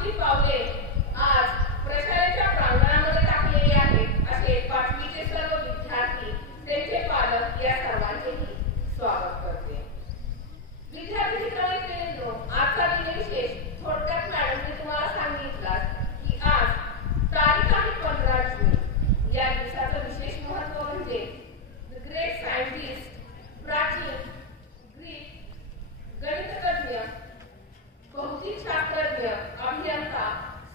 आपली पावले आज प्रशालेच्या प्रांगणामध्ये टाकलेली आहेत असे पाचवीचे सर्व विद्यार्थी, त्यांचे पालक या सर्वांचेही स्वागत करते. विद्यार्थी मित्रांनो, आजचा दिनविशेष थोडक्यात मॅडमने तुम्हाला सांगितला की आज तारीख आहे 15 जून. या दिवसाचं विशेष महत्त्व म्हणजे द ग्रेट सायंटिस्ट, प्राचीन ग्रीक गणितज्ञ, भौतिकशास्त्रज्ञ, अभियंता,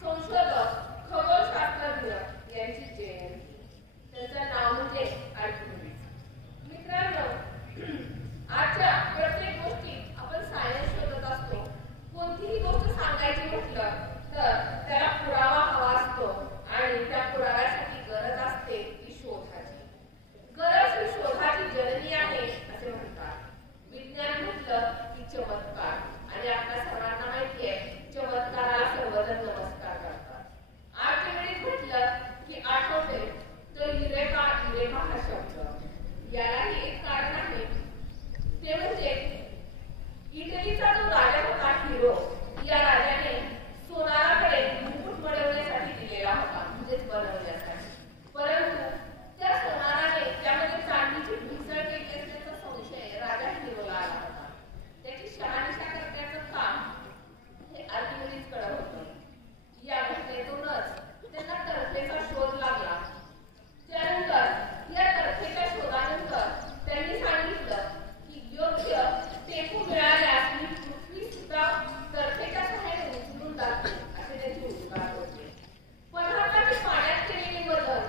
संशोधक, खगोलशास्त्रज्ञ यांची जयंती. त्यांचं नाव म्हणजे आर्किमिडीज. मित्रांनो, आजच्या प्रत्येक गोष्टीत आपण सायन्स शोधत असतो. कोणतीही गोष्ट सांगायची म्हटलं तर त्याला पुरावा हवा असतो आणि त्या पुराव्यासाठी गरज असते ती शोधाची. गरज ही शोधाची जननी आहे असे म्हणतात. विज्ञान म्हटलं की चमत्कार, आणि आपल्या सर्वांना माहिती आहे चमत्काराला सर्वजण नमस्कार करतात. आर्किमिडीज म्हटलं की आठवते तर युरेका हा शब्द. यालाही एक कारण आहे, ते म्हणजे इटलीचा जो राजा होता हिरो, या राजाने सोनाराकडे मुकुट बनवण्यासाठी दिलेला होता, म्हणजेच बनवण्यासाठी. परंतु त्या सोनाराने त्यामध्ये चांदीची भेसळ केली असल्याचा संशय राजा हिरोला आला होता. त्याची शहानिशा करण्याचं काम हे आर्किमिडीजकडे होतं. या घटनेतूनच त्यांना टर्फेचा शोध लागला. त्यानंतर या टर्फेच्या शोधानंतर त्यांनी सांगितलं की योग्य टेकू मिळाल्यास मी पृथ्वी सुद्धा टर्फेच्या सहाय्याने उचलून टाकते असे त्याची उद्गार होते. पदार्थाची पाण्यात केलेली वजन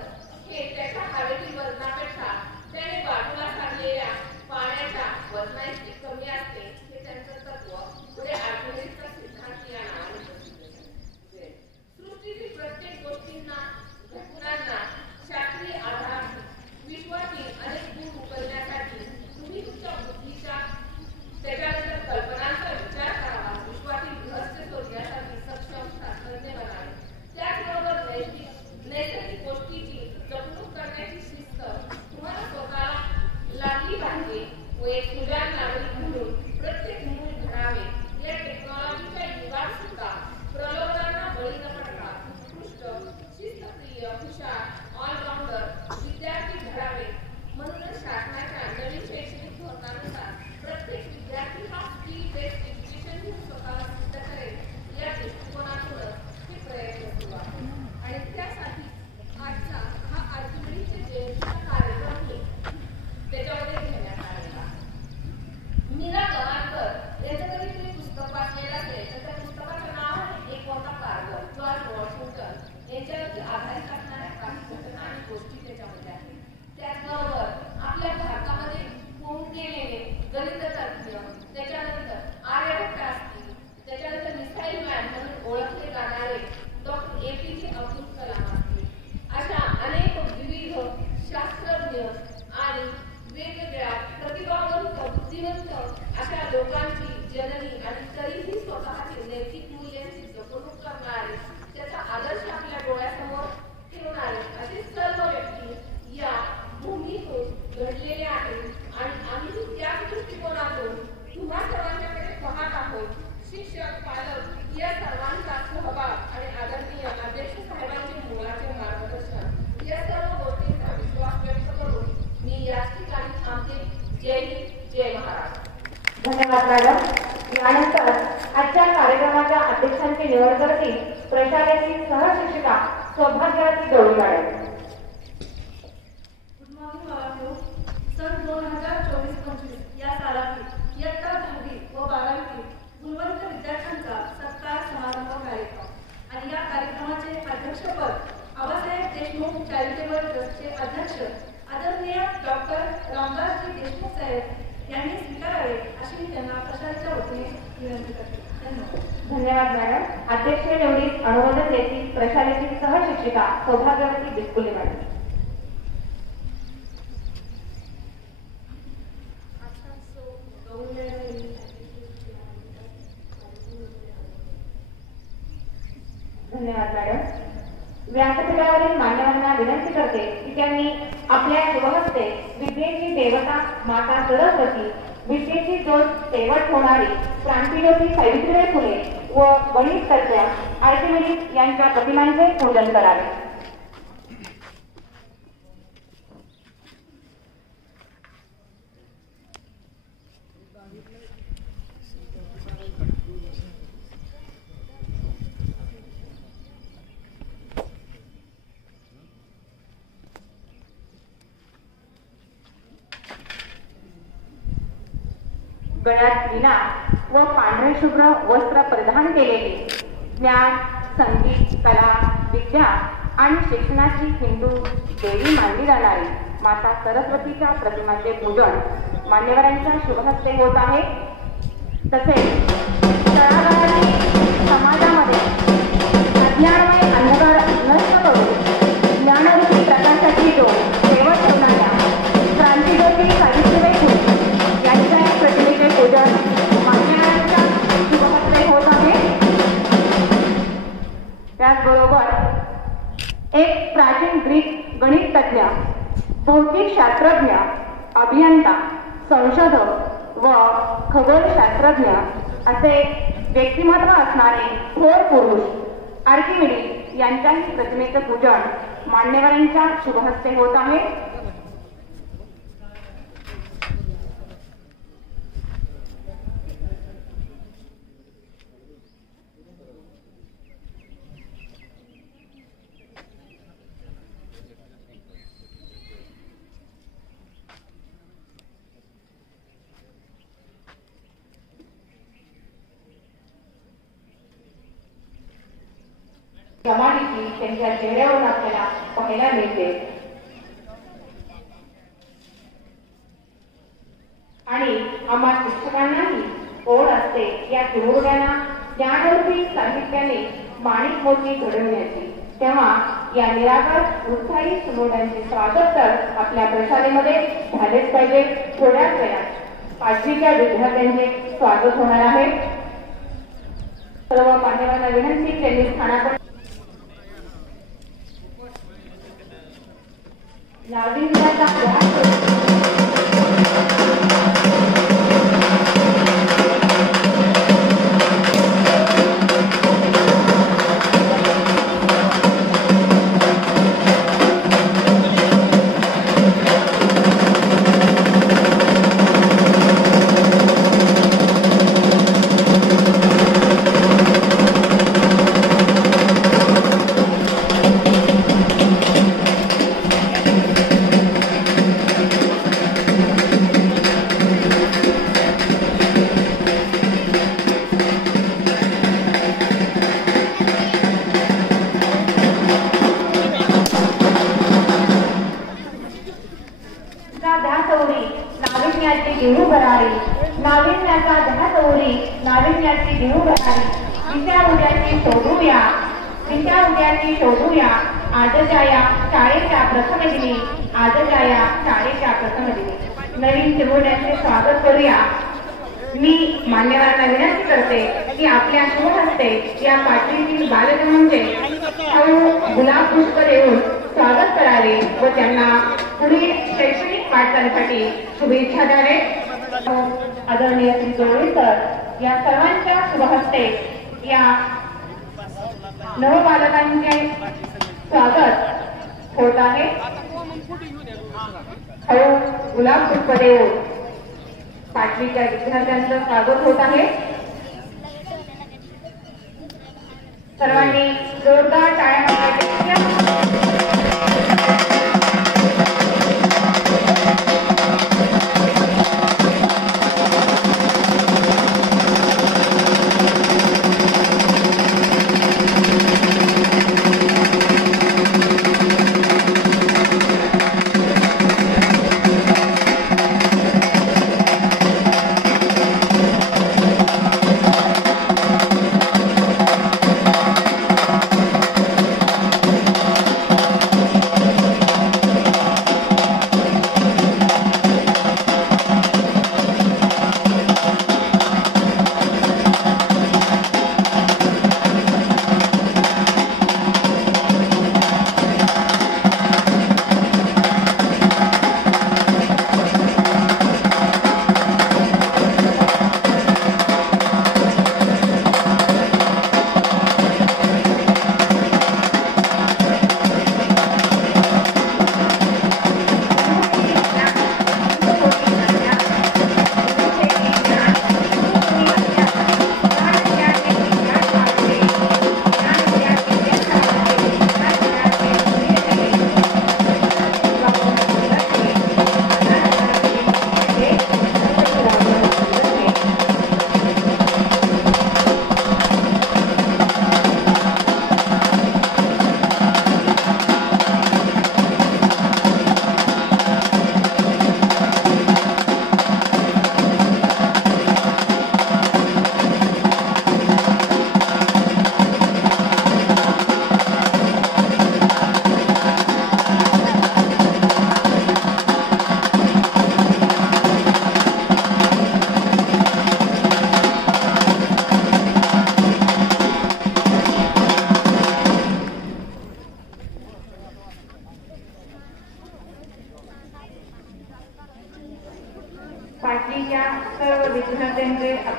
हे त्याच्या हवेतील वजनापेक्षा त्याने बाजूला काढलेल्या पाण्याच्या वजनाइतके कमी असते हे त्यांचं तत्व पुढे आर्किमिडीजचा सिद्धांत या नावाने प्रसिद्ध झाले. सृष्टीतील प्रत्येक गोष्टींना, घटनांना शास्त्रीय आधार विश्वातील अनेक गुण उकलण्यासाठी तुम्ही तुमच्या बुद्धीच्या, त्याच्यानंतर कल्पनांचा विचार करावा. विश्वातील रहस्य शोधण्यासाठी सक्षम शास्त्रज्ञ बनावे. त्याचबरोबर नैसर्गिक गोष्टीची जपणूक करण्याची शिस्त तुम्हाला स्वतःला लागली पाहिजे व एक सुजाण नागरिक म्हणून प्रत्येक मूल घडावे. या टेक्नॉलॉजीच्या युगात सुद्धा प्रलोभनांना बळी न पडता उत्कृष्ट, शिस्तप्रिय, हुशार, ऑलराऊंडर विद्यार्थी घडावे. म्हणूनच शासनाच्या नवीन शैक्षणिक धोरणानुसार प्रत्येक विद्यार्थी हा स्किल बेस्ड एज्युकेशन घेऊन स्वतःला सिद्ध करेल या दृष्टिकोनातूनच हे प्रयत्न सुरू आहे. आणि त्यासाठी आजचा हा आर्किमिडीजच्या जयंतीचा कार्यक्रमही त्याच्यामध्ये घेण्यात आलेला. मीरा गवाणकर यांचं कधी तुम्ही पुस्तक वाचलेलं असेल तर त्या पुस्तकाचं नाव आहे एक मोठा कागद. जॉर्ज वॉशिंग्टन यांच्यावरती आधारित असणाऱ्या काही घटना आणि गोष्टी त्याच्यामध्ये आहेत. त्याचबरोबर आपल्या भारतामध्ये होऊन गेलेले गणितज्ञ, त्याच्यानंतर आर्यभट्ट असतील, त्याच्यानंतर मिसाईल मॅन म्हणून ओळखले जाणारे डॉक्टर APJ अब्दुल कलाम असतील, अशा अनेक विविध शास्त्रज्ञ आणि वेगवेगळ्या प्रतिभावंत, बुद्धिवंत अशा लोकांची जननी आणि तरीही स्वतःची नैतिक मूल्यांची जपणूक करणारे, त्याचा आदर्श आपल्या डोळ्यासमोर ठेवणारे असे सर्व व्यक्ती या भूमीतून घडलेले आहेत. आणि आम्ही त्याच दृष्टिकोनातून तुम्हा सर्वांच्याकडे पाहत आहोत. शिक्षक, पालक या सर्वांचा सहभाग आणि आदरणीय अध्यक्ष साहेबांचे मोलाचे मार्गदर्शन या सर्व गोष्टींचा विश्वास व्यक्त करून मी याच ठिकाणी थांबते. जय हिंद, जय महाराष्ट्र. धन्यवाद मॅडम. यानंतर आजच्या कार्यक्रमाच्या अध्यक्षांची निवड करतील प्रशालेची सहशिक्षिका सौभाग्यवती गवळी मॅडम. गुड मॉर्निंग बाळांनो. सन 2024-25 या सालातील इयत्ता 10वी व 12वी गुणवंत विद्यार्थ्यांचा सत्कार समारंभ कार्यक्रम. आणि या कार्यक्रमाचे अध्यक्षपद आबासाहेब देशमुख चॅरिटेबल ट्रस्टचे अध्यक्ष आदरणीय डॉक्टर रामदासजी देशमुख साहेब यांनी स्वीकारावे अशी मी त्यांना प्रशालेच्या वतीने विनंती करते. धन्यवाद. धन्यवाद मॅडम. अध्यक्ष निवडीत अनुमोदन देतील प्रशालेची सहशिक्षिका सौभाग्यवती बिस्कुले मॅडम. धन्यवाद मॅडम. व्यासपीठावरील मान्यवरांना विनंती करते की त्यांनी आपल्या शुभहस्ते विद्येची देवता माता सरस्वती, विद्येची ज्योत तेवत होणारी क्रांतिज्योती सावित्रीबाई फुले व गणित तज्ज्ञ आर्किमिडीज यांच्या प्रतिमांचे पूजन करावे. गळ्यात वीणा व पांढरे शुभ्र वस्त्र परिधान केलेली, ज्ञान, संगीत, कला, विद्या आणि शिक्षणाची हिंदू देवी मानली जाणारी माता सरस्वतीच्या प्रतिमांचे पूजन मान्यवरांच्या शुभहस्ते होत आहे. तसेच तळागाळातील समाजामध्ये अज्ञानमय अंधकार नष्ट करून ज्ञानरूपी प्रकाशाची ज्योत ठेवत ठेवणाऱ्या क्रांतिज्योती सावित्रीबाई फुले यांच्या प्रतिमेचे पूजन मान्यवरांच्या शुभहस्ते होत आहे. त्याचबरोबर एक प्राचीन ग्रीक गणित तज्ज्ञ, भौतिक शास्त्रज्ञ, अभियंता, संशोधक व खगोलशास्त्रज्ञ असे व्यक्तिमत्व असणारे थोर पुरुष आर्किमिडीज यांच्याही प्रतिमेचे पूजन मान्यवरांच्या शुभहस्ते होत आहे. कमालीची त्यांच्या चेहऱ्यावर आपल्याला पाहायला मिळते. आणि आम्हा शिक्षकांनाही ओढ असते या चिमुरड्यांना ज्ञानरूपी साहित्याने माणिक मोती घडवण्याची. तेव्हा या निरागस उत्साही चिमुरड्यांचे स्वागत तर आपल्या प्रशालेमध्ये झालेच पाहिजे. थोड्याच वेळात 5वीच्या विद्यार्थ्यांचे स्वागत होणार आहे. सर्व मान्यवरांना विनंती, त्यांनी स्थानापन्न नाविन्याचा शोधूया आजच्या या शाळेच्या प्रथम दिनी, आजच्या या शाळेच्या प्रथम दिनी नवीन चिमुरड्यांचे स्वागत करूया. मी मान्यवरांना विनंती करते की आपल्या शुभहस्ते या 5वीतील बालजमांचे गुलाब पुष्प देऊन स्वागत करावे व त्यांना पुढील शैक्षणिक वाटचालीसाठी शुभेच्छा द्यावे. आदरणीय श्री जोडे सर या सर्वांच्या शुभहस्ते या नवबालकांचे स्वागत होत आहे. गुलाब पुष्प देऊन 5वीच्या विद्यार्थ्यांचं स्वागत होत आहे. सर्वांनी जोरदार टाळ्या वाजवायच्या.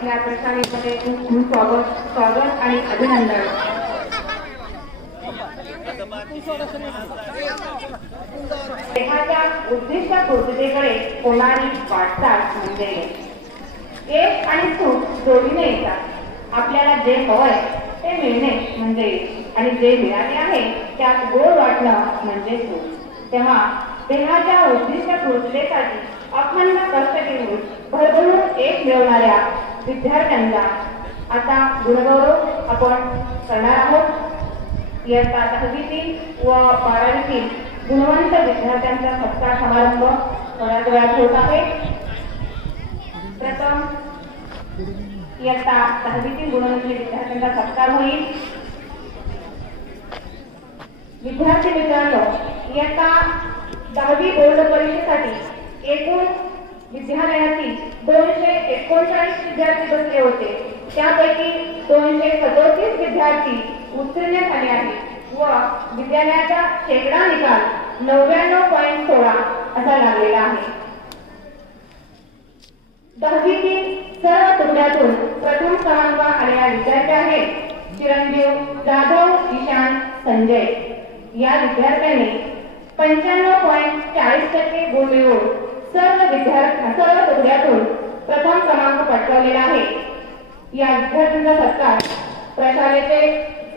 आपल्या प्रशालेमध्ये खूप खूप स्वागत आणि अभिनंदन. देहाच्या उद्दिष्ट पूर्ततेकडे होणारी वाटचाल म्हणजे यश आणि सुख जोडीने येतात. आपल्याला जे हवंय ते मिळणे म्हणजे यश आणि जे मिळाले आहे त्यात गोड वाटणं म्हणजे सुख. तेव्हा देहाच्या उद्दिष्ट पूर्ततेसाठी अखंड कष्ट घेऊन भरभरून यश मिळवणाऱ्या विद्यार्थ्यांचा आता गुणगौरव आपण करणार आहोत. इयत्ता 10वीतील व 12वीतील गुणवंत विद्यार्थ्यांचा सत्कार समारंभ थोड्याच वेळात होत आहे. प्रथम इयत्ता 10वीतील गुणवंत विद्यार्थ्यांचा सत्कार होईल. विद्यार्थी मित्रांनो, इयत्ता 10वी बोर्ड परीक्षेसाठी एकूण विद्यालयातील 239 विद्यार्थी बसले होते. त्यापैकी 237 विद्यार्थी उत्तीर्ण झाले आहेत व विद्यालयाचा शेकडा निकाल 99.16 असा लागलेला आहे. 10वीतील सर्व तुकड्यातून प्रथम क्रमांक आलेला विद्यार्थी आहे चिरंजीव जाधव ईशान संजय. या विद्यार्थ्याने 95.40% गुण मिळवून सर्व तुकड्यातून प्रथम क्रमांक पटकावलेला आहे. या विद्यार्थ्यांचा सत्कार प्रशालेचे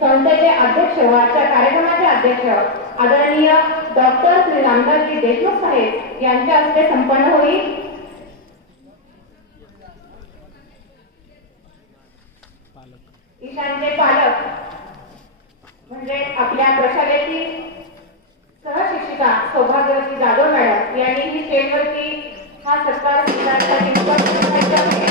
संस्थेचे अध्यक्ष व आजच्या कार्यक्रमाचे अध्यक्ष आदरणीय डॉक्टर श्री रामदासजी देशमुख साहेब यांच्या हस्ते संपन्न होईल. ईशानचे पालक म्हणजे आपल्या प्रशालेतील सहशिक्षिका सौभाग्यवती जाधव मॅडम यांनी ही स्टेजवरती हा सत्कार स्वीकारण्यासाठी उपस्थित राहायचे आहे.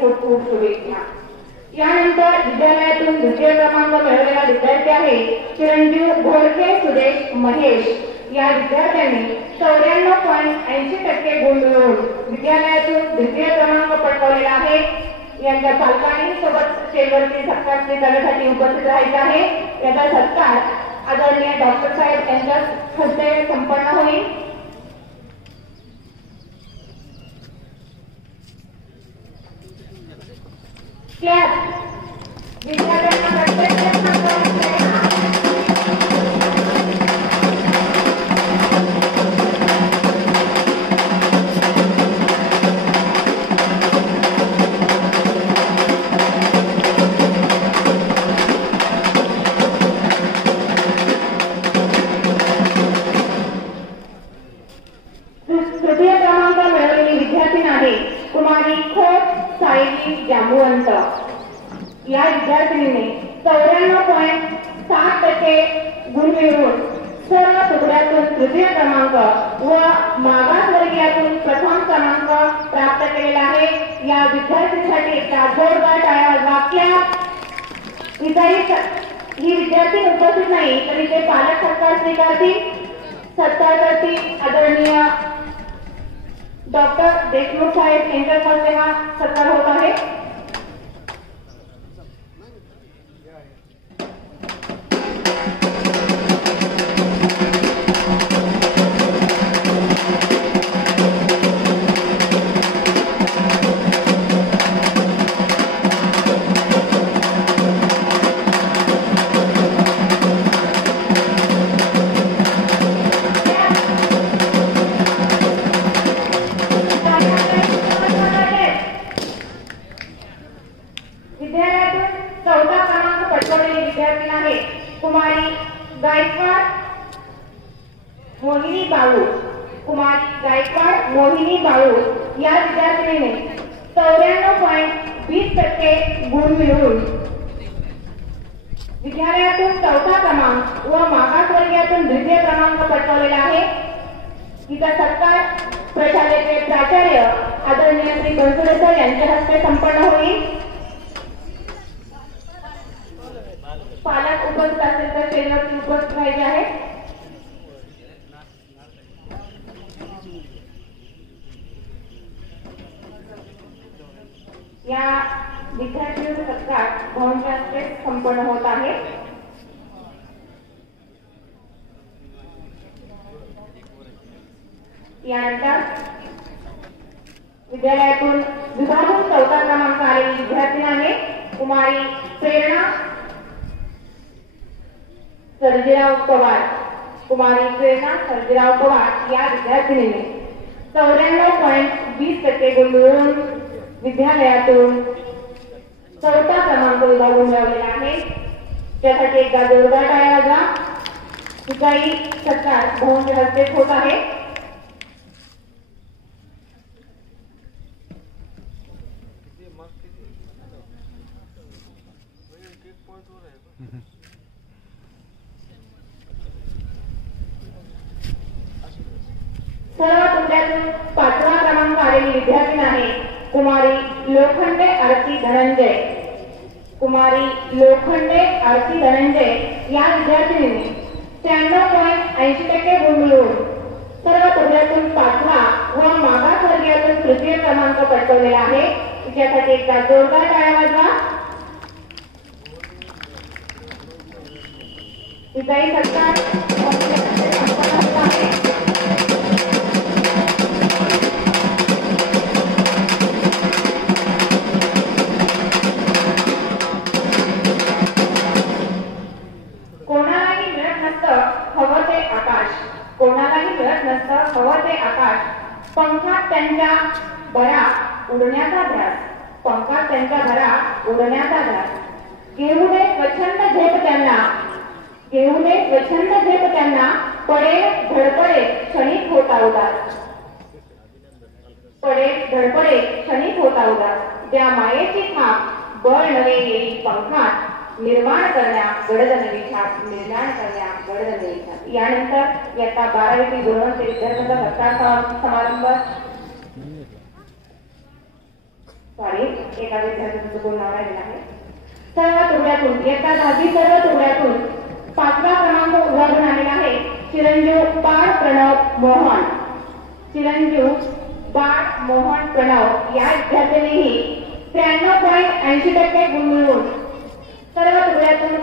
खूप खूप शुभेच्छा. यानंतर विद्यालयातून द्वितीय क्रमांक मिळवलेला विद्यार्थी आहे चिरंजीव घोडके सुदेश महेश. या विद्यार्थ्यांनी 94.80% गुण मिळवून विद्यालयातून द्वितीय क्रमांक पटकावलेला आहे. यांच्या पालकांनी सोबत स्टेजवरती सत्कार स्वीकारण्यासाठी उपस्थित राहायचे आहे. याचा सत्कार आदरणीय डॉक्टर साहेब यांच्या हस्ते संपन्न होईल. विद्यार्थ्यांना तृतीय क्रमांक मिळवलेली विद्यार्थी आहे कुमारी खोत सायली जांबुवंत. या विद्यार्थिनीने 94.60% गुण मिळवून सर्व तुकड्यातून तृतीय क्रमांक व मागासवर्गीयातून प्रथम क्रमांक प्राप्त केलेला आहे. या विद्यार्थ्यांसाठी एकदा जोरदार टाळ्या वाजवा. ही विद्यार्थी उपस्थित नाही तरी ते पालक सत्कार स्वीकारतील. सत्कार करतील आदरणीय डॉक्टर देशमुख साहेब यांच्या हस्ते हा सत्कार होत आहे. मोहिनी बाळू या विद्यार्थिनीने 94.20% गुण मिळवून विद्यालयातून 4था क्रमांक व मागासवर्गीयातून 2य क्रमांक पटकावलेला आहे. तिचा सत्कार प्रशालेचे प्राचार्य आदरणीय श्री बनसोडे सर यांच्या हस्ते संपन्न होईल. पालक उपस्थित असेल तर स्टेजवरती उपस्थित राहायचे आहे. या विद्यार्थी सत्कार भाऊंच्या हस्ते संपन्न होत आहे. यानंतर विद्यालयातून विभागून 4था क्रमांक आलेली विद्यार्थी आहे कुमारी प्रेरणा सर्जीराव पवार. कुमारी प्रेरणा सर्जीराव पवार या विद्यार्थिनीने 94.20% गुण मिळवून विद्यालयातून 4था क्रमांक विभागून मिळवलेला आहे. त्यासाठी एकदा जोरदार टाळ्या वाजवा. तिचाही सत्कार भाऊंच्या हस्ते होत आहे. सर्व तुमच्यातून 5वा क्रमांक आलेली विद्यार्थी आहे कुमारी लोखंडे आरती धनंजय. कुमारी लोखंडे आरती धनंजय या विद्यार्थिनीने 96.80% गुण मिळवून सर्व तुमच्यातून 5वा व मागासवर्गीयातून 3य क्रमांक पटकावलेला आहे. तिच्यासाठी एकदा जोरदार टाळ्या वाजवा. तिचाही सत्कार संपन्न आहे. कोणालाही मिळत नसतं हवं ते आकाश. कोणालाही मिळत नसतं हवं ते आकाश. पंखात त्यांच्या भरा उडण्याचा ध्यास. पंखात त्यांच्या भरा उडण्याचा ध्यास. घेऊ नये स्वच्छंद झेप त्यांना. घेऊ नये स्वच्छंद झेप त्यांना. पडे धडपडे क्षणिक होता उदास. पडे धडपडे क्षणिक होता उदास. त्या मायेची थाप बळ नवे येई पंखात. निर्माण करण्या गडद नवी छाप. निर्माण करण्या गडद नवी छाप. यानंतर इयत्ता 12वी गुणवंत विद्यार्थ्यांचा सत्कार समारंभ. एका विद्यार्थ्यांचं गुण नाव राहिलेलं आहे. सर्व तुकड्यातून इयत्ता 10वी सर्व तुकड्यातून 5वा क्रमांक उभारून आलेला आहे चिरंजीव बाळ प्रणव मोहन. चिरंजीव बाळ मोहन प्रणव या विद्यार्थ्यांनीही 93.80% गुण मिळवून सर्व तुकड्यातून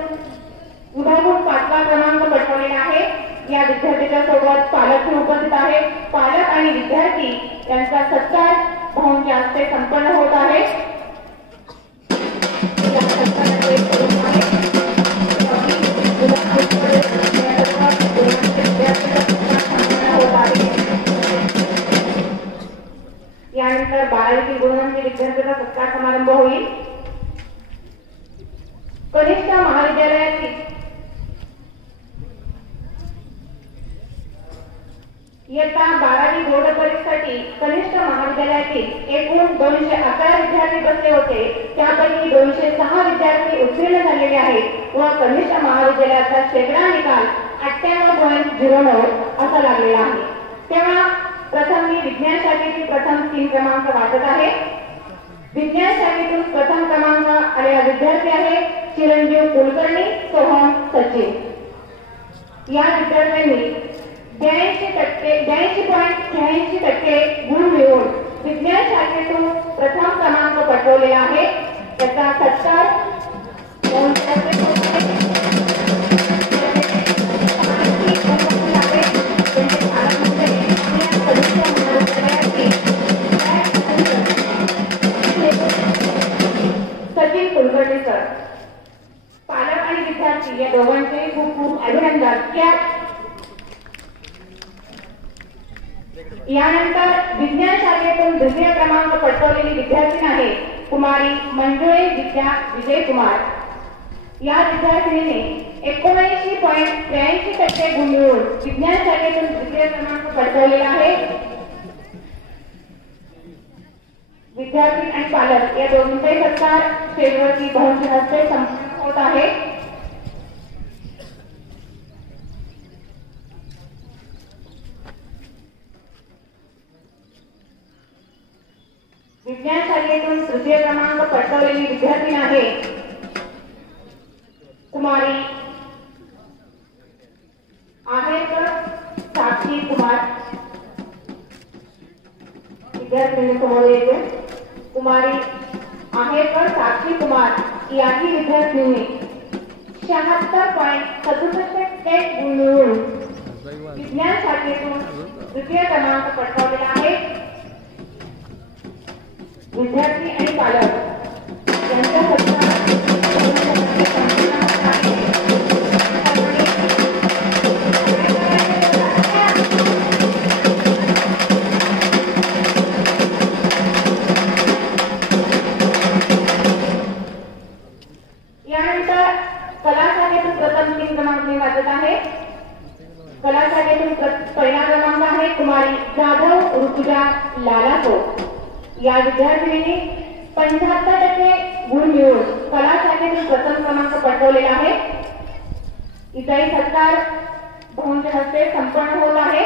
विभागून 5वा क्रमांक पटकावलेला आहे. या विद्यार्थ्याच्या सोबत पालक उपस्थित आहे. पालक आणि विद्यार्थी यांचा सत्कार भाऊंच्या हस्ते संपन्न होत आहे. यानंतर 12वी गुणवंत विद्यार्थ्यांचा सत्कार समारंभ होईल. कनिष्ठ महाविद्यालयातील इयत्ता 12वी बोर्ड परीक्षेसाठी कनिष्ठ महाविद्यालयातील एकूण 211 विद्यार्थी बसले होते. त्यापैकी 206 विद्यार्थी उत्तीर्ण झालेले आहेत व कनिष्ठ महाविद्यालयाचा शेकडा निकाल 98.09 असा लागलेला आहे. तेव्हा प्रथम मी विज्ञान शाखेतील प्रथम 3 क्रमांक वाचत आहे. विज्ञान शाखेतून प्रथम क्रमांक आलेला विद्यार्थी आहे चिरंजीव कुलकर्णी सोहम सचिन. या विद्यार्थ्यांनी 82.86% गुण मिळवून विज्ञान शाखेतून प्रथम क्रमांक पटकावलेला आहे. त्याचा सत्कार सचिन कुलकर्णी सर. पालक आणि विद्यार्थी या दोघांचे खूप खूप अभिनंदन. यानंतर विज्ञान शाखेतून 2य क्रमांक पटकावलेली विद्यार्थी आहे कुमारी मंजुळे विद्या विजय कुमार. या विद्यार्थिनीने 79.83% गुण मिळवून विज्ञान शाखेतून 2य क्रमांक पटकावलेला आहे. विद्यार्थी आणि पालक या दोघांचे सत्कार स्टेजवरती भाऊंच्या हस्ते संपन्न होत आहे. विज्ञान शाखेतून तृतीय क्रमांक पटकावलेली विद्यार्थी आहे कुमारी आहेरकर साक्षी कुमार। विद्यार्थिनी समोर येते कुमारी आहेरकर साक्षी कुमार याची विद्यार्थिनी 76.67 गुण मिळवून विज्ञान शाखेतून तृतीय क्रमांक पटकावलेला आहे। विद्यार्थी आणि पालक यांच्या यानंतर कला शाखेतून प्रथम 3 क्रमांक मी वाचत आहे। कला शाखेतून पहिला क्रमांक आहे कुमारी जाधव ऋतुजा लालासो या विद्यार्थिनीने 75% गुण मिळवून कला शाखेतून प्रथम क्रमांक पटकावलेला आहे। इथंही सत्कार भाऊंच्या हस्ते संपन्न होत आहे।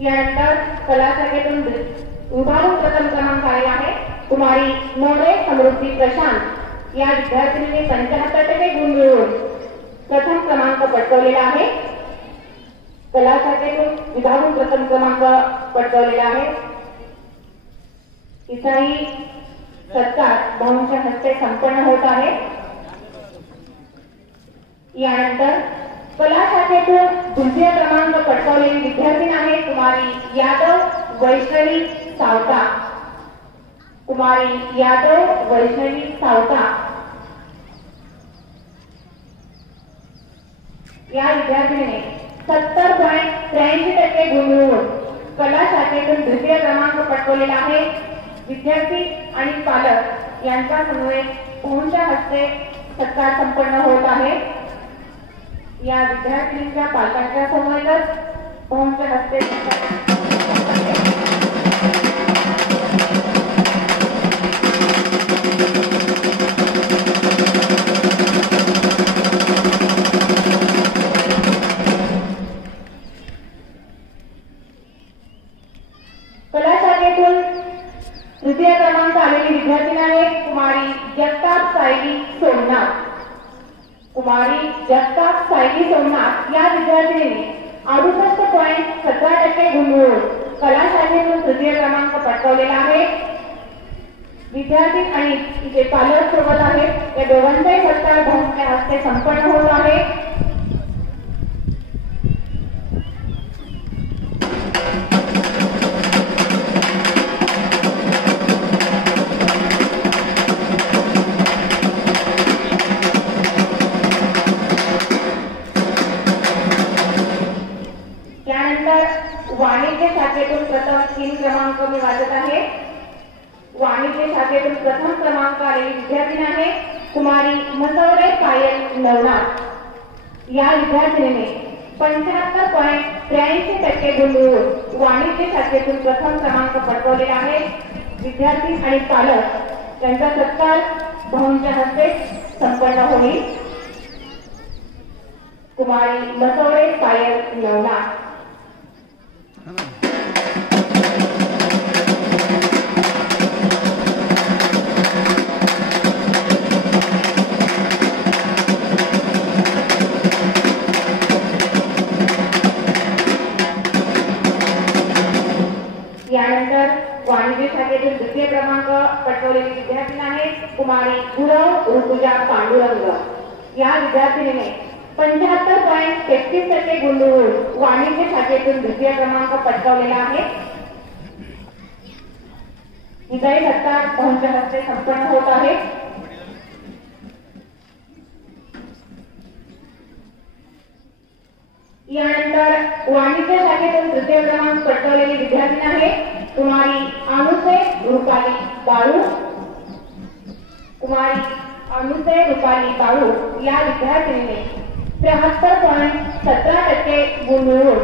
यानंतर कला शाखेतून विभागून प्रथम क्रमांक आलेला आहे कुमारी मोरे समृद्धी प्रशांत या विद्यार्थिनीने 75% गुण मिळवून प्रथम क्रमांक पटकावलेला आहे। कला शाखेतून विभागून प्रथम क्रमांक पटकावलेला आहे। इथंही सत्कार भाऊंच्या हस्ते संपन्न होत आहे। यानंतर कला शाखेतून द्वितीय क्रमांक पटकावलेली विद्यार्थिनी आहे कुमारी यादव वैष्णवी सावता। कुमारी यादव वैष्णवी सावता या विद्यार्थिनीने 70.83% गुण मिळवून कला शाखेतून द्वितीय क्रमांक पटकावलेला आहे। विद्यार्थी आणि पालक यांचा समन्वय भाऊंच्या हस्ते सत्कार संपन्न होत आहे। या विद्यार्थ्यांच्या पालकांच्या समवेतच भाऊंच्या हस्ते कला शाखेतून तृतीय क्रमांक आलेली विद्यार्थिनी आहे कुमारी जगताप सायली सोमनाथ। कुमारी जगताप सायली सोमनाथ या विद्यार्थिनीने 68.17% गुण मिळवून कला शाखेतून तृतीय क्रमांक पटकावलेला आहे। विद्यार्थी आणि तिचे पालक सोबत आहेत। या दोघांचाही सत्कार भाऊंच्या हस्ते संपन्न होत आहे। वाणिज्य शाखेतून प्रथम 3 क्रमांक मी वाचत आहे। वाणिज्य शाखेतून प्रथम क्रमांक आलेली विद्यार्थिनी आहे कुमारी मसवरे पायल नवनाथ या विद्यार्थिनीने 75.83% गुण मिळवून वाणिज्य शाखेतून प्रथम क्रमांक पटकावलेला आहे। विद्यार्थी आणि पालक यांचा सत्कार भाऊंच्या हस्ते संपन्न होईल। कुमारी मसवरे पायल नवनाथ यानंतर वाणिज्य शाखेतून द्वितीय क्रमांक पटकावलेली विद्यार्थिनी आहे कुमारी गुरव ऋतुजा पांडुरंग या विद्यार्थिनीने 75.33% गुण मिळवून वाणिज्य शाखेतून द्वितीय क्रमांक पटकावलेला आहे। इथंही सत्कार भाऊंच्या हस्ते संपन्न होत आहे। यानंतर वाणिज्य शाखेतून तृतीय क्रमांक पटकावलेली विद्यार्थिनी आहे कुमारी अनुसे रुपाली बाळू। कुमारी अनुसे रुपाली बाळू या विद्यार्थिनीने 73.17% गुण मिळवून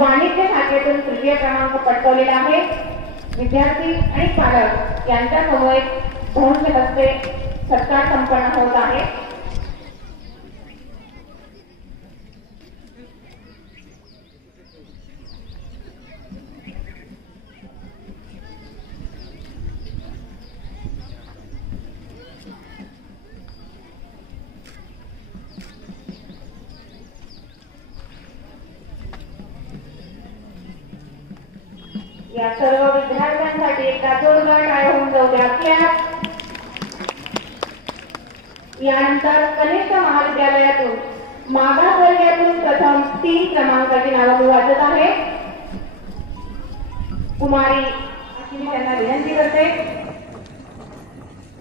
वाणिज्य शाखेतून तृतीय क्रमांक पटकावलेला आहे। विद्यार्थी आणि पालक यांच्या समवेत धनच्या हस्ते सत्कार संपन्न होत आहे. या सर्व विद्यार्थ्यांसाठी एकदा जोरदार टाळ्या होऊन जाऊ द्या. यानंतर कनिष्ठ महाविद्यालयातून मागास वर्गातून प्रथम 3 क्रमांकाची नावं मी वाचत आहे. कुमारी अश्विनी यांना विनंती करते.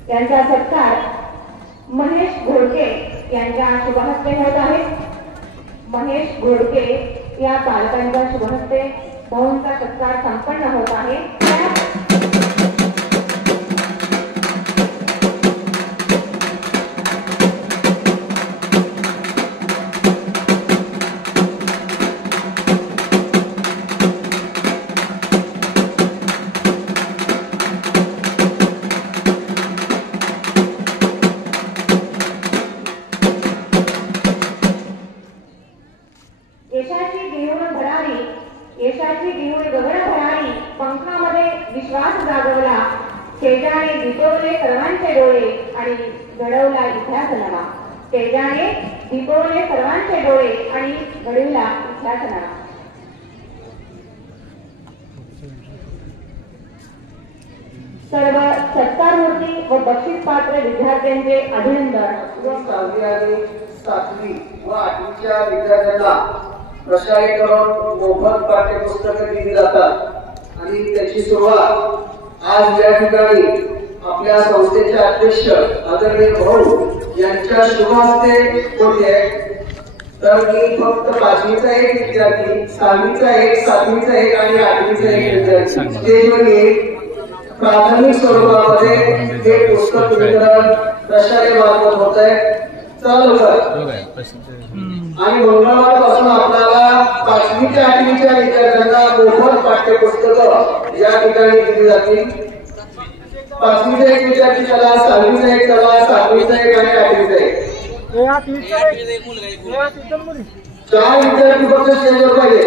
यांचा सत्कार महेश घोडके यांच्या शुभहस्ते होत आहे. महेश घोडके या पालकांच्या शुभहस्ते भाऊंचा सत्कार संपन्न होत आहे. यशाची गिळून गगन भरारी पंखामध्ये विश्वास जागवला. तेजाने दिपवले सर्वांचे डोळे आणि घडवला इतिहास नवा. तेजाने दिपवले सर्वांचे डोळे आणि घडवला इतिहास नवा. सर्व सत्कारमूर्ती व बक्षीस पात्र विद्यार्थ्यांचे अभिनंदन. 7वी व 8वीच्या विद्यार्थ्यांना प्रशालेकडून मोफत पाठ्यपुस्तकं दिली जातात आणि त्याची सुरुवात आज या ठिकाणी आपल्या संस्थेचे अध्यक्ष आदरणीय भाऊ यांच्या शुभ हस्ते होते. तर मी फक्त 5वीचा एक विद्यार्थी, 6वीचा एक, 7वीचा एक आणि 8वीचा एक विद्यार्थी स्टेजवर येईल. प्राथमिक स्वरूपामध्ये हे पुस्तक वितरण प्रशालेमार्फत होत आहे. आणि मंगळवारपासून आपल्याला 5वी ते 8वीच्या विद्यार्थ्यांना मोफत पाठ्यपुस्तकं या ठिकाणी दिली जातील. 5वीचा एक विद्यार्थी चला, 6वीचा एक चला, 7वीचा एक आणि 8वीचा एक. 4 विद्यार्थी फक्त स्टेजवर पाहिजे.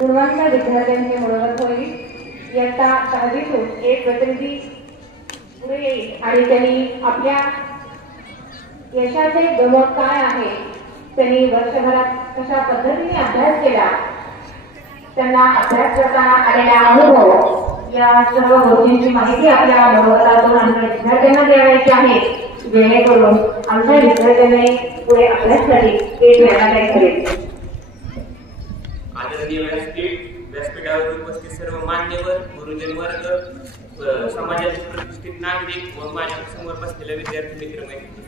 गुणवंत विद्यार्थ्यांची मुलाखत होईल. इयत्ता 6वीतून एक प्रतिनिधी पुढे येईल आणि त्यांनी आपल्या यशाचे गमक काय आहे, त्यांनी वर्षभरात कशा पद्धतीने अभ्यास केला, त्यांना अभ्यास करताना आलेला अनुभव या सर्व गोष्टींची माहिती आपल्या मनोगतातून आमच्या विद्यार्थ्यांना द्यायची आहे, जेणेकरून आमच्या विद्यार्थ्यांनी पुढे अभ्यासासाठी ते प्रेरणादायी ठरेल. आदरणीय व्यासपीठावर उपस्थित सर्व मान्यवर, गुरुजन वर्ग, समाजातील प्रतिष्ठित नागरिक व माझ्या समोर बसलेले विद्यार्थी मित्र मैत्रिणी,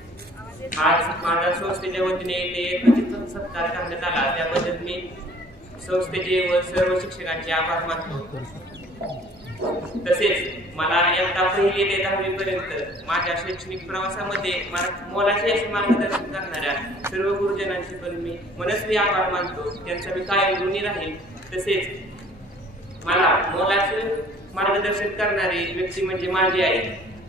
आज माझ्या संस्थेच्या वतीने येथे सत्कार करण्यात आला त्याबद्दल मी संस्थेचे व सर्व शिक्षकांचे आभार मानतो. तसेच मला इयत्ता 1ली ते 10वी पर्यंत माझ्या शैक्षणिक प्रवासामध्ये मोलाचे असे मार्गदर्शन करणाऱ्या सर्व गुरुजनांचे पण मी मनस्वी आभार मानतो. त्यांचा मी कायम ऋणी राहील. तसेच मला मोलाचे मार्गदर्शन करणारी व्यक्ती म्हणजे माझी आई,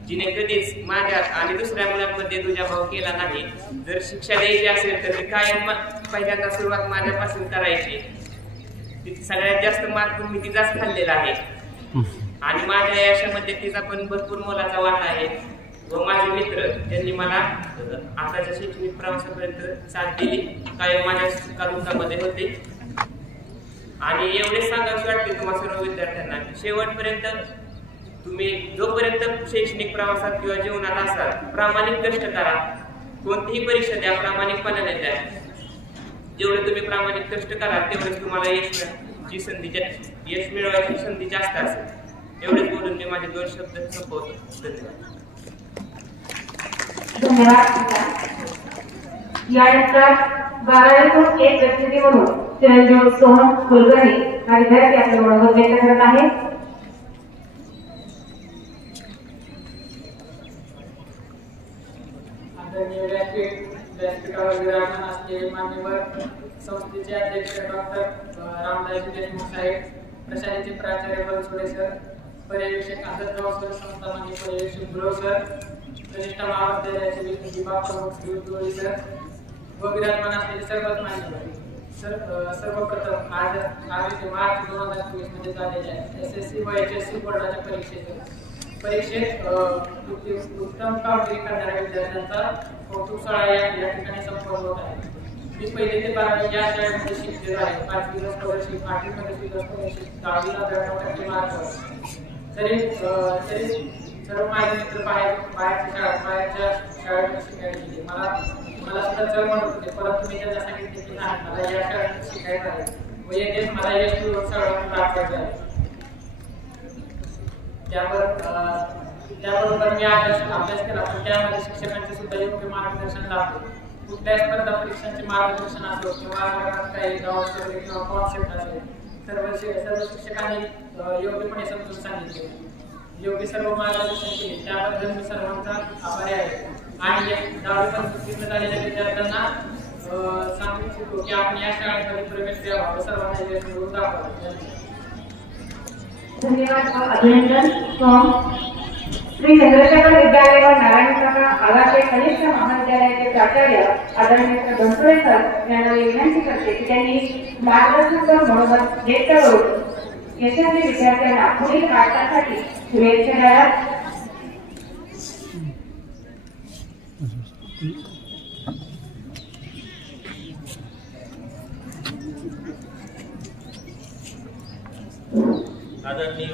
जिने कधीच माझ्यात आणि दुसऱ्या मुलांमध्ये दुजाभाव केला नाही. जर शिक्षा द्यायची असेल तर ती कायम पहिल्यांदा सुरुवात माझ्यापासून करायची. सगळ्यात जास्त मार्क मी तिचाच खाल्लेला आहे आणि माझ्या यशामध्ये तिचा पण भरपूर मोलाचा वाटा आहे. व माझे मित्र ज्यांनी मला आताच्या शैक्षणिक प्रवासापर्यंत साथ दिली, कायम माझ्या सुखादुःखामध्ये होते. आणि एवढे सांगायचे वाटते तुम्हा सर्व विद्यार्थ्यांना, शेवटपर्यंत तुम्ही जोपर्यंत शैक्षणिक प्रवासात किंवा जीवनात असाल, प्रामाणिक कष्ट करा. कोणतीही परीक्षा द्या, प्रामाणिकपणाने द्या. जेवढे तुम्ही प्रामाणिक कष्ट कराल तेवढेच तुम्हाला यश मिळवायची संधी जास्त असेल. एवढेच बोलून मी माझे 2 शब्द संपवतो. धन्यवाद. यानंतर 12वीतून एक व्यक्ती म्हणून चिरंजीव सोहन कुलकर्णी हा विद्यार्थी आपल्या मनोगत व्यक्त करत आहे. आदरणीय व्यासपीठावर विराजमान असलेले मान्यवर, संस्थेचे अध्यक्ष डॉक्टर रामदासजी देशमुख साहेब, प्रशालेचे प्राचार्य बनसोडे सर, पर्यवेक्षक आदरराव सर, संस्थामान्य पर्यवेक्षक गुरव सर, कनिष्ठ महाविद्यालयाचे विभाग प्रमुख श्री जोडी सर व विराजमान असलेले सर्वच मान्यवर. सर्वप्रथम आज मार्च 2024 मध्ये झालेल्या SSC व HSC बोर्डाच्या परीक्षेत उत्तम कामगिरी करणाऱ्या विद्यार्थ्यांचा कौतुक सोहळा या ठिकाणी संपन्न होत आहे. मी 1ली ते 12वी या शाळेमध्ये शिकलेलो आहे. 5वी ला स्कॉलरशिप, 8वी मध्ये स्कॉलरशिप, 10वीला 92% मार्क. तरी सर्व माझे मित्र बाहेरच्या शाळेत शिकायला गेले. मला सुद्धा चल म्हणत होते, परंतु मी त्यांना सांगितले की नाही, मला या शाळेत शिकायचं आहे व येथेच मला यश मिळवून शाळेतून दाखवायचं आहे. त्याबरोबर मी अभ्यास केला, पण त्यामध्ये शिक्षकांचे सुद्धा योग्य मार्गदर्शन लाभले. कुठल्याही स्पर्धा परीक्षांचे मार्गदर्शन असो किंवा काही डाऊट्स वगैरे किंवा कॉन्सेप्ट असेल, सर्व शिक्षकांनी योग्यपणे समजून सांगितले, योग्य सर्व मार्गदर्शन केले. त्याबद्दल मी सर्वांचा आभारी आहे. आणि 10वी पर्यंत उत्तीर्ण झालेल्या विद्यार्थ्यांना सांगू इच्छितो की आपण या शाळेमध्ये प्रवेश द्यावा व सर्वांना यश मिळवून दाखवावे. धन्यवाद. अभिनंदन. श्री चंद्रशेखर विद्यालय व नारायणराव आगाशे कनिष्ठ महाविद्यालयाचे प्राचार्य आदरणीय बनसोडे सर यांना विनंती करते की त्यांनी मार्गदर्शक मनोगत व्यक्त करून यशस्वी विद्यार्थ्यांना पुढील वाटचालीसाठी शुभेच्छा द्याव्यात. आदरणीय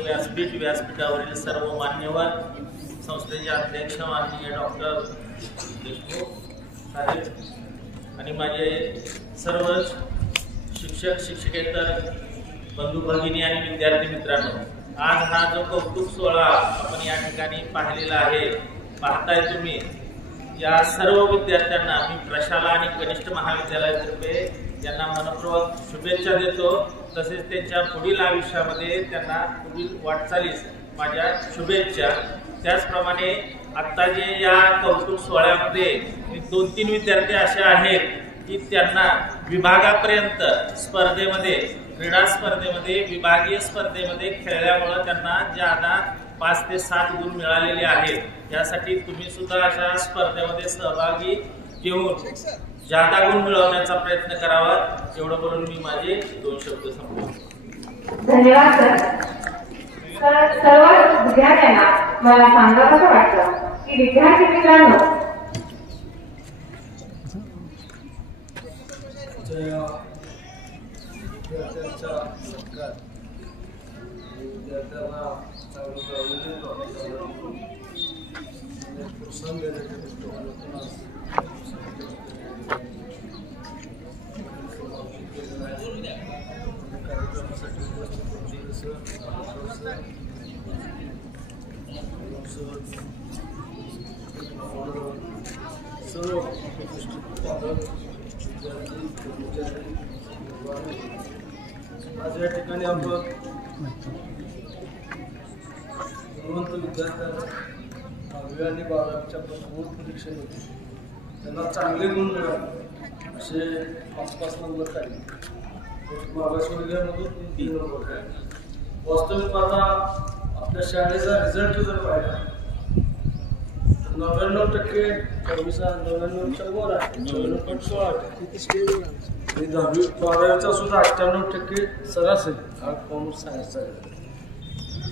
व्यासपीठावरील सर्व मान्यवर, संस्थेचे अध्यक्ष माननीय डॉक्टर देशमुख साहेब आणि माझे सर्व शिक्षक शिक्षकेतर बंधू भगिनी आणि विद्यार्थी मित्रांनो, आज हा जो कौतुक सोहळा आपण या ठिकाणी पाहिलेला आहे, पाहताय तुम्ही, या सर्व विद्यार्थ्यांना मी प्रशाला आणि कनिष्ठ महाविद्यालयातर्फे त्यांना मनपूर्वक शुभेच्छा देतो. तसेच त्यांच्या पुढील आयुष्यामध्ये त्यांना पुढील वाटचालीस माझ्या शुभेच्छा. त्याचप्रमाणे आत्ता जे या कौतुक सोहळ्यामध्ये 2-3 विद्यार्थी असे आहेत की त्यांना विभागापर्यंत स्पर्धेमध्ये, क्रीडा स्पर्धेमध्ये, विभागीय स्पर्धेमध्ये खेळल्यामुळे त्यांना ज्यादा 5 ते 7 गुण मिळालेले आहेत. यासाठी तुम्ही सुद्धा अशा स्पर्धेमध्ये सहभागी घेऊन जादा गुण मिळवण्याचा प्रयत्न करावा. एवढं बोलून मी माझे 2 शब्द संपवतो. धन्यवाद सर. सर्व विद्यार्थ्यांना मला सांगावं असं वाटतं की विद्यार्थी मित्रांनो, विद्यार्थ्यांचा विद्यार्थ्यांना चांगलं प्रावीण्य प्रोत्साहन देण्याच्या दृष्टिकोनातून कार्यक्रमासाठी सर्व प्रतिष्ठित पालक विद्यार्थी कर्मचारी आज या ठिकाणी आपण गुणवंत विद्यार्थ्यांना 10वी आणि 12वीच्या बोर्ड परीक्षेमध्ये त्यांना चांगले गुण मिळाले असे 5-5 नंबर काढले. मागासवर्गीयामधून 3 नंबर काढले. वास्तविक आता आपल्या शाळेचा रिझल्ट जर पाहिला 99% 99च्या वर आहे. 99.16% आणि 10वी 12वीचा सुद्धा 98% सरासरी हा कॉमर्स सायन्सचा आहे.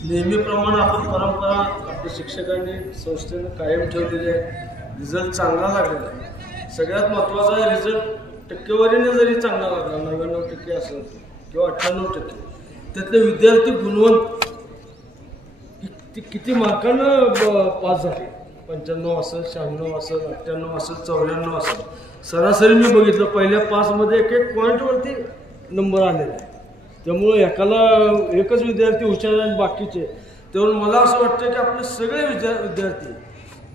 नेहमीप्रमाणे आपण परंपरा आपल्या शिक्षकांनी संस्थेने कायम ठेवलेली आहे. रिझल्ट चांगला लागलेला आहे. सगळ्यात महत्त्वाचा आहे रिझल्ट टक्केवारीने जरी चांगला लागला 99% असेल किंवा 98%, त्यातले विद्यार्थी गुणवंत किती मार्कानं पास झाले, 95 असेल, 96 असेल, 98 असेल, 94 असेल. सरासरी मी बघितलं पहिल्या 5मध्ये 1-1 पॉईंटवरती नंबर आलेला आहे. त्यामुळे एकाला एकच विद्यार्थी हुशार आणि बाकीचे. त्यामुळे मला असं वाटतं की आपले सगळे विद्यार्थी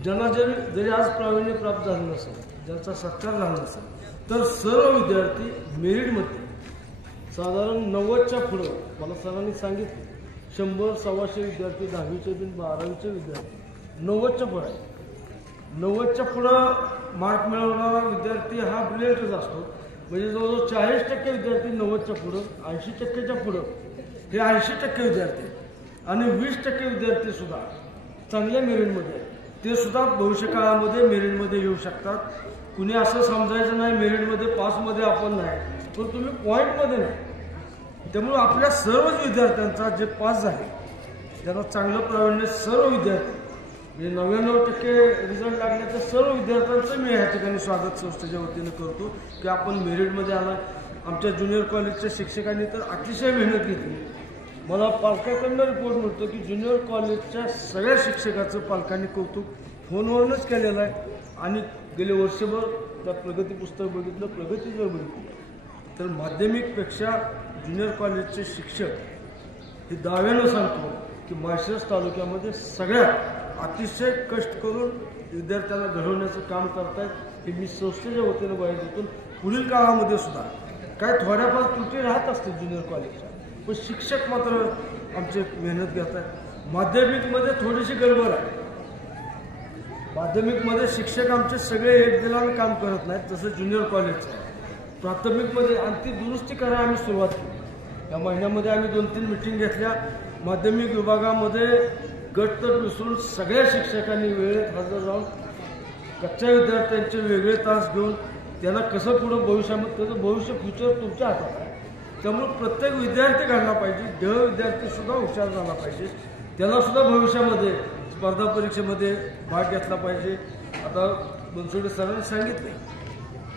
ज्यांना जरी आज प्रावीण्य प्राप्त झालं नसेल, ज्यांचा सत्कार झाला नसेल, तर सर्व विद्यार्थी मेरिटमध्ये साधारण 90च्या पुढं, मला सरांनी सांगितलं 100-125 विद्यार्थी 10वीचे बिन 12वीचे विद्यार्थी 90च्या पुढं आहे. 90च्या पुढं मार्क मिळवणारा विद्यार्थी हा ब्रिलियंटच असतो. म्हणजे जवळजवळ 40% विद्यार्थी 90च्या पुढं, 80%च्या पुढं हे 80% विद्यार्थी आणि 20% विद्यार्थी सुद्धा चांगल्या मेरिटमध्ये, ते सुद्धा भविष्य काळामध्ये मेरिटमध्ये येऊ शकतात. कुणी असं समजायचं नाही मेरिटमध्ये पासमध्ये आपण नाही, पण तुम्ही पॉईंटमध्ये नाही. त्यामुळं आपल्या सर्वच विद्यार्थ्यांचा जे पास झाले त्यांना चांगलं प्रावीण्य सर्व विद्यार्थी म्हणजे 99% रिझल्ट लागण्याच्या सर्व विद्यार्थ्यांचं मी या ठिकाणी स्वागत संस्थेच्या वतीने करतो की आपण मेरिटमध्ये आला. आमच्या ज्युनियर कॉलेजच्या शिक्षकांनी तर अतिशय मेहनत घेतली. मला पालकाकडनं रिपोर्ट मिळतो की ज्युनियर कॉलेजच्या सगळ्या शिक्षकाचं पालकांनी कौतुक फोनवरूनच केलेलं आहे. आणि गेले वर्षभर त्या प्रगती पुस्तक बघितलं, प्रगती जर बघितली तर माध्यमिकपेक्षा ज्युनियर कॉलेजचे शिक्षक हे दाव्यानं सांगतो की माळशिरस तालुक्यामध्ये सगळ्यात अतिशय कष्ट करून विद्यार्थ्यांना घडवण्याचं काम करतायत. हे मी संस्थेच्या वतीनं बाहेर देतो. पुढील काळामध्ये सुद्धा काय थोड्याफार त्रुटी राहत असतील ज्युनियर कॉलेजच्या, पण शिक्षक मात्र आमचे मेहनत घेत आहेत. माध्यमिकमध्ये थोडीशी गडबड आहे. माध्यमिकमध्ये शिक्षक आमचे सगळे एक दिलानं काम करत नाहीत जसं ज्युनियर कॉलेजचं आहे. प्राथमिकमध्ये आणि ती दुरुस्ती करायला आम्ही सुरुवात केली. या महिन्यामध्ये आम्ही 2-3 मीटिंग घेतल्या. माध्यमिक विभागामध्ये गट तर विसरून सगळ्या शिक्षकांनी वेळेत हजर राहून कच्च्या विद्यार्थ्यांचे वेगळे तास घेऊन त्यांना कसं पुढं भविष्यामध्ये, त्याचं भविष्य फ्युचर तुमच्या हातात आहे. त्यामुळे प्रत्येक विद्यार्थी घडला पाहिजे. ढ विद्यार्थीसुद्धा हुशार झाला पाहिजे. त्यालासुद्धा भविष्यामध्ये स्पर्धा परीक्षेमध्ये भाग घेतला पाहिजे. आता बनसोडे सरांनी सांगितले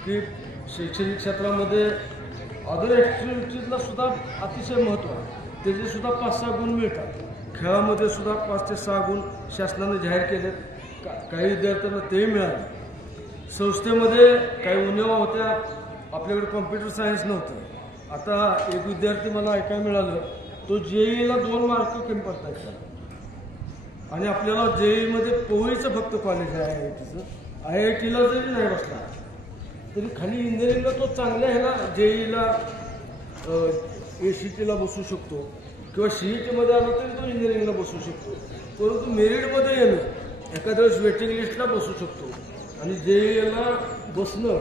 की शैक्षणिक क्षेत्रामध्ये अदर ॲक्टिव्हिटीजला सुद्धा अतिशय महत्त्व आहे. त्याचे सुद्धा 5-6 गुण मिळतात. खेळामध्ये सुद्धा 5 ते 6 गुण शासनाने जाहीर केलेत. काही विद्यार्थ्यांना तेही मिळाले. संस्थेमध्ये काही उणेवा होत्या. आपल्याकडे कॉम्प्युटर सायन्स नव्हतं. आता एक विद्यार्थी मला ऐकायला मिळालं तो JEEला 2 मार्क कमी पडतात त्याला. आणि आपल्याला JEEमध्ये पोवईचं फक्त कॉलेज आहे IITचं. IITला जरी नाही बसला तरी खाली इंजिनिअरिंगला तो चांगल्या ह्याला JEEला ACTला बसू शकतो किंवा CETमध्ये आला तरी तो इंजिनिअरिंगला बसू शकतो. परंतु मेरिटमध्ये येणं एखाद्या वेळेस वेटिंग लिस्टला बसू शकतो. आणि JEEला बसणं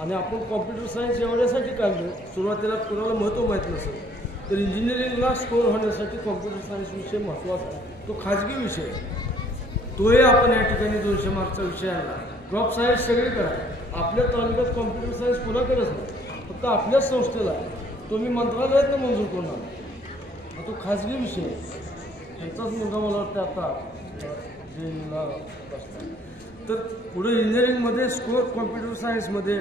आणि आपण कॉम्प्युटर सायन्स एवढ्यासाठी काढलं, सुरुवातीला कुणाला महत्त्व माहीत नसेल तर इंजिनिअरिंगला स्कोर होण्यासाठी कॉम्प्युटर सायन्स विषय महत्त्वाचा आहे. तो खाजगी विषय आहे. तोही आपण या ठिकाणी 200 मार्कचा विषय आणला. क्रॉप सायन्स सगळीकडे आहे. आपल्या तालुक्यात कॉम्प्युटर सायन्स कुणाकडेच नाही, फक्त आपल्याच संस्थेला आहे. तो मी मंत्रालयातनं मंजूर करून आला. तो खाजगी विषय आहे. त्यांचाच मुलगा मला वाटतं आता JEEला बसला. तर पुढे इंजिनिअरिंगमध्ये स्कोर कॉम्प्युटर सायन्समध्ये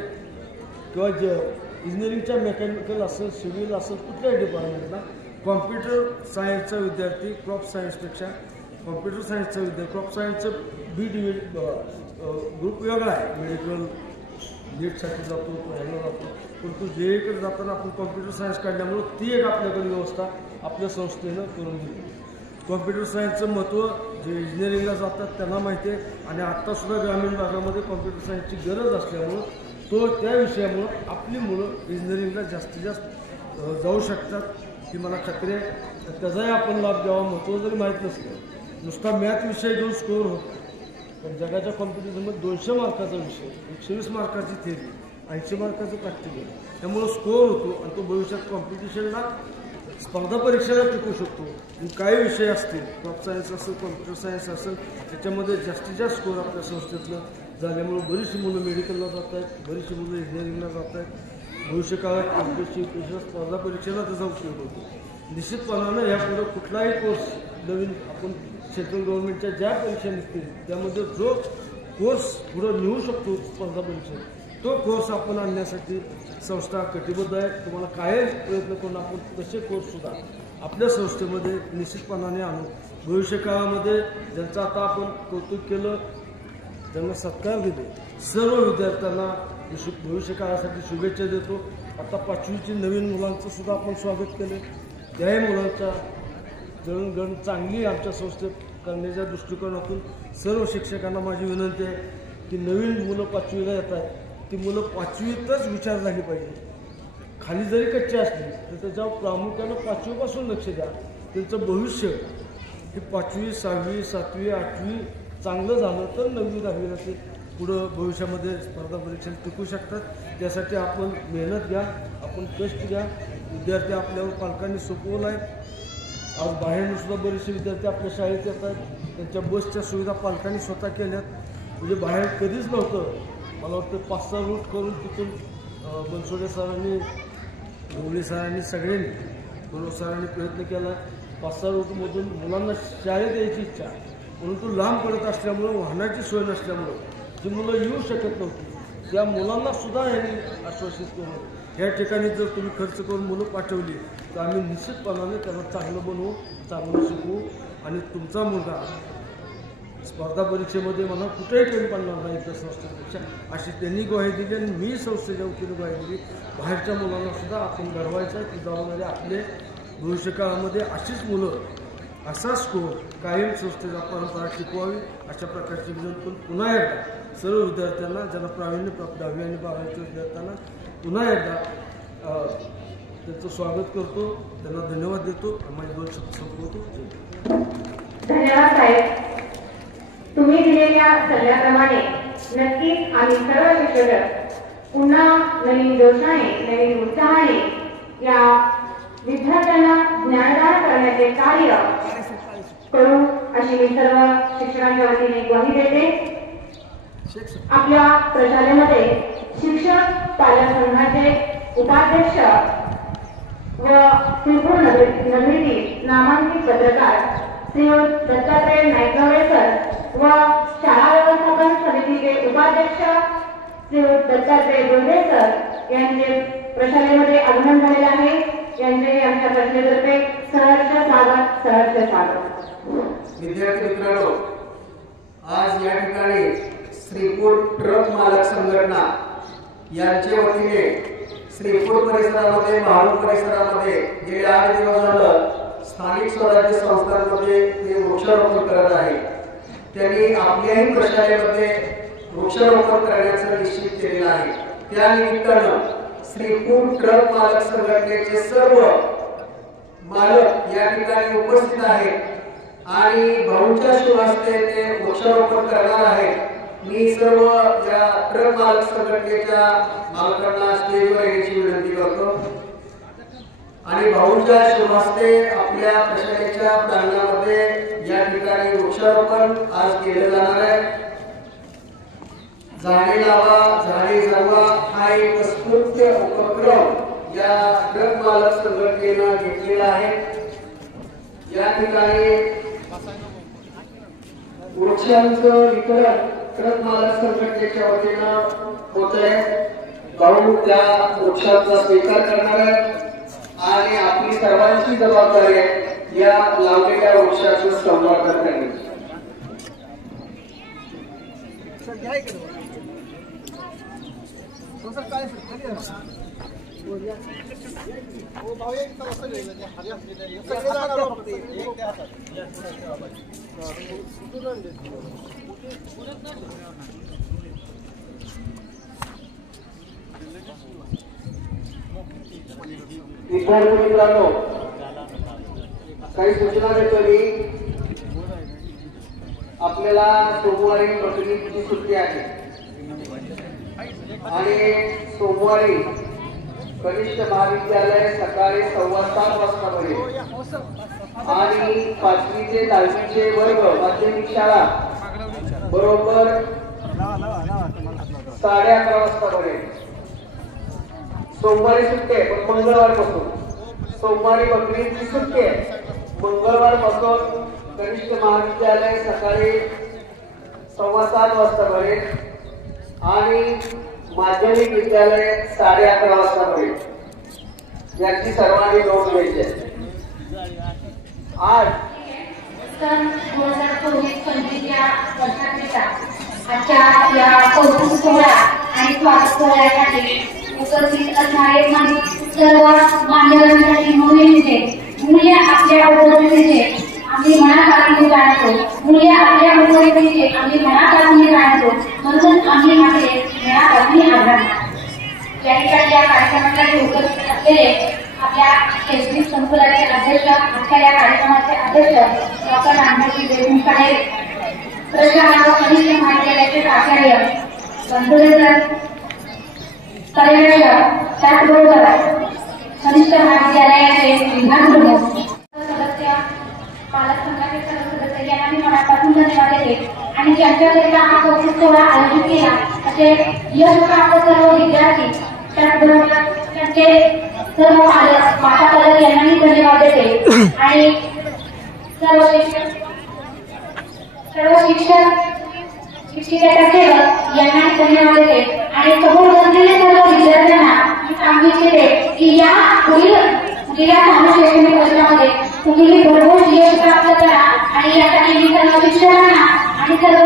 किंवा इंजिनिअरिंगच्या मेकॅनिकल असेल, सिव्हिल असेल, कुठल्याही डिपार्टमेंटला कॉम्प्युटर सायन्सचा विद्यार्थी क्रॉप सायन्सपेक्षा कॉम्प्युटर सायन्सचा विद्यार्थी क्रॉप सायन्सचं बी ग्रुप वेगळा आहे. मेडिकल नीटसाठी जातो ह्याला जातो, परंतु जेईकडे जाताना आपण कॉम्प्युटर सायन्स काढल्यामुळं ती एक आपल्याकडे व्यवस्था आपल्या संस्थेनं करून दिली. कॉम्प्युटर सायन्सचं महत्त्व जे इंजिनिअरिंगला जातात त्यांना माहिती आहे, आणि आत्तासुद्धा ग्रामीण भागामध्ये कॉम्प्युटर सायन्सची गरज असल्यामुळं त्या विषयामुळं आपली मुलं इंजिनिअरिंगला जास्तीत जास्त जाऊ शकतात ही मला खात्री आहे. त्याचाही आपण लाभ द्यावा. महत्त्व जरी माहीत नसलं, नुसता मॅथ विषय घेऊन स्कोअर होतो, पण जगाच्या कॉम्पिटिशनमध्ये 200 मार्काचा विषय, 120 मार्काची थेरी, 80 मार्काचं प्रॅक्टिकल, त्यामुळं स्कोअर होतो आणि तो भविष्यात कॉम्पिटिशनला स्पर्धा परीक्षेला टिकू शकतो. काही विषय असतील, क्रॉप सायन्स असेल, कॉम्प्युटर सायन्स असेल, त्याच्यामध्ये जास्तीत जास्त स्कोअर आपल्या संस्थेतलं झाल्यामुळं बरीचशी मुलं मेडिकलला जात आहेत, बरीचशी मुलं इंजिनिअरिंगला जात आहेत. भविष्य काळात एमपीएससी स्पर्धा परीक्षेला त्याचा उपयोग होतो. निश्चितपणानं यापुढं कुठलाही कोर्स नवीन आपण सेंट्रल गव्हर्नमेंटच्या ज्या परीक्षा निघतील त्यामध्ये जो कोर्स पुढं नेऊ शकतो स्पर्धा परीक्षेत, तो कोर्स आपण आणण्यासाठी संस्था कटिबद्ध आहे. तुम्हाला काय प्रयत्न करून आपण तसे कोर्ससुद्धा आपल्या संस्थेमध्ये निश्चितपणाने आणू. भविष्य काळामध्ये ज्यांचं आता आपण कौतुक केलं, ज्यांना सत्कार दिले, सर्व विद्यार्थ्यांना भविष्य काळासाठी शुभेच्छा देतो. आता 5वीची नवीन मुलांचं सुद्धा आपण स्वागत केलं. त्याही मुलांच्या जळणघळण चांगली आमच्या संस्थेत करण्याच्या दृष्टिकोनातून सर्व शिक्षकांना माझी विनंती आहे की नवीन मुलं 5वीला येत आहेत, ती मुलं 5वीतच विचार झाली पाहिजे. खाली जरी कच्ची असली तर त्याच्यावर प्रामुख्यानं 5वीपासून लक्ष द्या. त्यांचं भविष्य हे 5वी, 6वी, 7वी, 8वी चांगलं झालं तर 9वी, 10वीला ते पुढं भविष्यामध्ये स्पर्धा परीक्षेत टिकू शकतात. त्यासाठी आपण मेहनत घ्या, आपण कष्ट घ्या. विद्यार्थी आपल्यावर पालकांनी सोपवलं आहे. आज बाहेरून सुद्धा बरेचसे विद्यार्थी आपल्या शाळेत येत आहेत. त्यांच्या बसच्या सुविधा पालकांनी स्वतः केल्यात. म्हणजे बाहेर कधीच नव्हतं. मला वाटतं 5-6 रूट करून तिथून बनसोडे सरांनी, ढोबळे सरांनी, सगळ्यांनी, गुरु सरांनी प्रयत्न केला. 5-6 रूटमधून मुलांना शाळेत यायची इच्छा, परंतु लांब पडत असल्यामुळं, वाहनाची सोय नसल्यामुळं जी मुलं येऊ शकत नव्हती त्या मुलांना सुद्धा यांनी आश्वासित करून या ठिकाणी जर तुम्ही खर्च करून मुलं पाठवली तर आम्ही निश्चितपणाने त्यांना चांगलं बनवू, चांगलं शिकवू आणि तुमचा मुलगा स्पर्धा परीक्षेमध्ये मला कुठेही कमी पडणार नाही त्या संस्थेपेक्षा, अशी त्यांनी ग्वाही दिली. आणि मी संस्थेच्या वतीने ग्वाही दिली. बाहेरच्या मुलांना सुद्धा आपण घडवायचं आहे. ती जबाबदारी आपले. भविष्य काळामध्ये अशीच मुलं, असा स्कोर कायम संस्थेचा परंपरा टिकवावी अशा प्रकारची विनंती पुन्हा एकदा सर्व विद्यार्थ्यांना, ज्यांना प्रावीण्य प्राप्त 10वी आणि 12वीच्या विद्यार्थ्यांना पुन्हा एकदा त्यांचं स्वागत करतो, त्यांना धन्यवाद देतो. माझे 2 शब्द संपवतो. धन्यवाद साहेब. तुम्ही दिलेल्या सल्ल्याप्रमाणे नक्कीच आम्ही सर्व शिक्षक पुन्हा नवीन जोशाने, नवीन उत्साहाने या विद्यार्थ्यांना ज्ञानदान करण्याचे कार्य करू अशी मी सर्व शिक्षकांच्या वतीने ग्वाही देते. आपल्या प्रशालेमध्ये शिक्षक पालक संघाचे उपाध्यक्ष व श्रीपूर नगरीतील नामांकित पत्रकार श्रीयुत दत्तात्रय नाईकराव सर व शाळा व्यवस्थापन समितीचे उपाध्यक्ष श्रीयुत दत्तात्रय डोंगरे सर यांचे प्रशालेमध्ये आगमन झालेले आहे. यांचे आमच्या प्रशालेतर्फे सहर्ष स्वागत, सहर्ष स्वागत. विद्यार्थी मित्रांनो, आज या ठिकाणी श्रीपूर ट्रक मालक संघटना यांच्या वतीने श्रीपूर परिसरामध्ये, महाड परिसरामध्ये गेले 8 दिवस झालं स्थानिक स्वराज्य संस्थांमध्ये ते वृक्षारोपण करत आहे. त्यांनी आपल्याही प्रशालेमध्ये वृक्षारोपण करण्याचं निश्चित केलेलं आहे. त्या निमित्तानं श्रीपूर ट्रक मालक संघटनेचे सर्व मालक या ठिकाणी उपस्थित आहेत आणि भाऊंच्या शुभ हस्ते ते वृक्षारोपण करणार आहेत. मी सर्व या ट्रक मालक संघटनेच्या मालकांना स्टेजवर येण्याची विनंती करतो आणि भाऊंच्या शुभ हस्ते आपल्या प्रशालेच्या प्रांगणामध्ये या ठिकाणी वृक्षारोपण आज केलं जाणार आहे. झाडे लावा, झाडे जगवा हा एक उत्स्फूर्त उपक्रम या ट्रक मालक संघटनेनं घेतलेला आहे. या ठिकाणी वृक्षांचं वितरण ट्रक मालक संघटनेच्या वतीनं होत आहे. भाऊ त्या वृक्षांचा स्वीकार करणार आहे आणि आपली सर्वांची जबाबदारी आहे या लावलेल्या वृक्षाचं संवर्धन करण्याची. विद्यार्थी मित्रांनो, काही सूचना देतो मी. आपल्याला सोमवारी प्रतिनिधीची सुट्टी आहे आणि सोमवारी कनिष्ठ महाविद्यालय सकाळी 7:15 वाजता भरेल आणि 5वी ते 10वीचे वर्ग माध्यमिक शाळा बरोबर 11:30 वाजता भरेल. सोमवारी सुट्टी आहे, पण मंगळवारपासून सोमवारी बकरीची सुट्टी आहे. मंगळवारपासून कनिष्ठ महाविद्यालय सकाळी 7:15 वाजता भरेल आणि माध्यमिक विद्यालय 11:30 वाजता भरेल. याची सर्वांनी नोंद घ्यायची आहे. आज सन 2024-25 या वर्षाकरिता आजच्या या कौतुक सोहळा आणि स्वागत सोहळ्यासाठी उपस्थित असणारे सर्व मान्यवरांसाठी मुलींचे मूल्य आपल्या उपस्थितीचे आम्ही मनापासून जाणतो. मूल्य आपल्या उपस्थितीचे आम्ही मनापासून जाणतो, म्हणून आम्ही आपले मनापासून आभार मानतो. या ठिकाणी या कार्यक्रमासाठी उपस्थित असलेले आपल्या शैक्षणिक संकुलाचे अध्यक्ष, आजच्या या कार्यक्रमाचे अध्यक्ष डॉक्टर रामदासजी देशमुख साहेब, प्रशासक कनिष्ठ महाविद्यालयाचे प्राचार्य संकुलेतर पर्यवेक्षक, त्याचबरोबर कनिष्ठ महाविद्यालयाचे विभाग प्रमुख सदस्य, पालक संघाचे सर्व सदस्य यांना मी मनापासून धन्यवाद देते. आणि ज्यांच्याकरिता हा कौतुक सोहळा आयोजित केला असे यश प्राप्त सर्व विद्यार्थी, त्याचबरोबर त्यांचे सर्व पालक, माता पालक यांनाही धन्यवाद देते. आणि सर्व शिक्षक, शिक्षिकेतर सेवक यांनाही धन्यवाद देते. आणि समोर बसलेल्या सर्व विद्यार्थ्यांना मी सांगू इच्छिते की या पुढील शैक्षणिक वर्षामध्ये तुम्ही भरपूर यश प्राप्त करा आणि यासाठी मी सर्व शिक्षकांना आणि सर्व